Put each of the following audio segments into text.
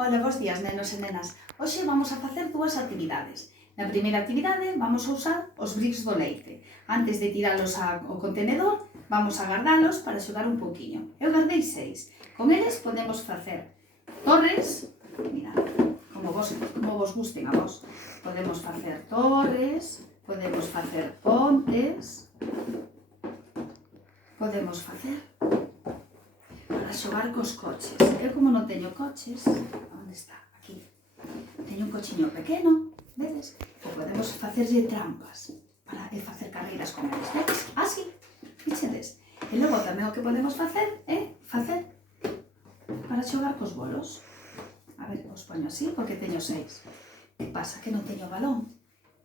Ola, bons días, nenos e nenas. Hoxe vamos a facer dúas actividades. Na primeira actividade vamos a usar os bricks do leite. Antes de tiralos ao contenedor, vamos a gardalos para xogar un poquinho. Eu guardei 6. Con eles podemos facer torres, mira, como vos gusten a vos. Podemos facer torres, podemos facer pontes, podemos facer para xogar cos coches. Eu como non teño coches, onde está? Aquí. Teño un cochiño pequeno, vedes? Ou podemos facerlle trampas para facer carreiras con eles, vedes? Así, fixedes. E logo tamén o que podemos facer é facer para xogar cos bolos. A ver, os poño así porque teño 6. Que pasa? Que non teño balón.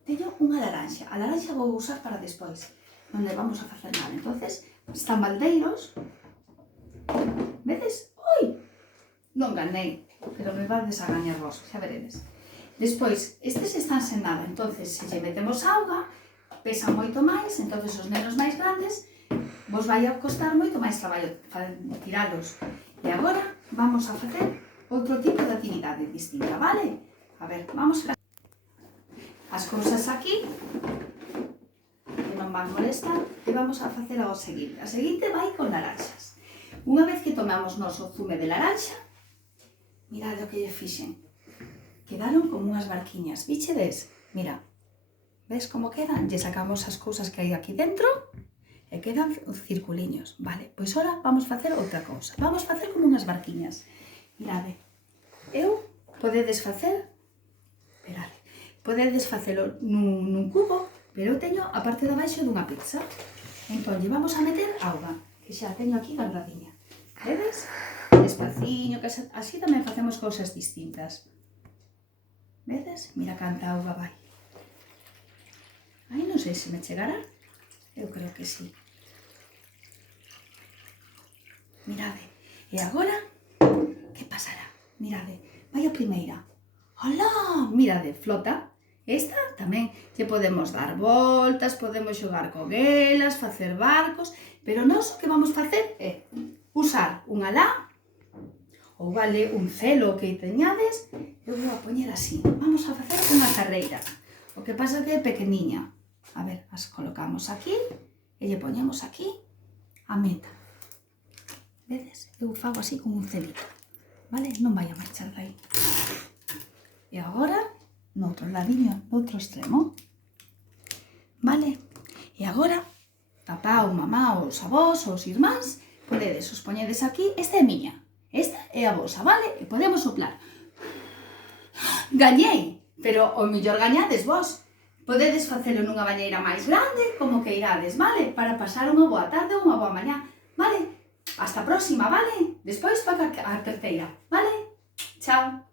Teño unha laranxa. A laranxa vou usar para despois, onde vamos a facer nada. Entonces, están baldeiros. Vedes? Oi! Non ganei, pero me vades a gañar vos, xa veredes. Despois, estes están sen nada, entonces se lle metemos auga, pesan moito máis, entonces os nenos máis grandes vos vai a costar moito máis traballo tiralos. E agora vamos a facer outro tipo de actividade distinta, vale? A ver, vamos a as cousas aquí, que non van molestar, e vamos a facer o seguinte. A seguinte vai con laranxas. Unha vez que tomamos noso zume de laranxa, mirad o que lle fixen. Quedaron como unhas barquiñas, bichedes? Mira, ves como quedan? Lle sacamos as cousas que hai aquí dentro e quedan os circuliños. Vale, pois ora vamos facer outra cousa. Vamos facer como unhas barquiñas. Mirade, podedes facelo nun cubo, pero eu teño a parte de abaixo dunha pizza. Entón, lle vamos a meter auga, que xa teño aquí guardadiña. Vedes? Despaciño, que así tamén facemos cousas distintas. Vedes? Mira canta auga vai. Aí non sei se me chegará. Eu creo que sí. Mirade. E agora, que pasará? Mirade, vai a primeira. Alá, mirade, flota. Esta tamén lle podemos dar voltas, podemos xogar con elas, facer barcos, pero nós o que vamos facer é usar un alá, ou vale un celo que teñades, eu vou a poñer así. Vamos a facer unha carreira. O que pasa que é pequeniña. A ver, as colocamos aquí e lle poñemos aquí a meta. Vedes? Eu fago así con un celito. Vale? Non vai a marchar dai. E agora, no outro ladiño, no outro extremo. Vale? E agora, papá ou mamá, ou os avós, ou os irmáns, podedes, os poñedes aquí. Esta é miña. Esta é a vosa, vale? E podemos soplar. Gañei! Pero o mellor gañades vos. Podedes facelo nunha bañeira máis grande, como que irades, vale? Para pasar unha boa tarde ou unha boa mañá, vale? Hasta a próxima, vale? Despois toca a terceira, vale? Chao!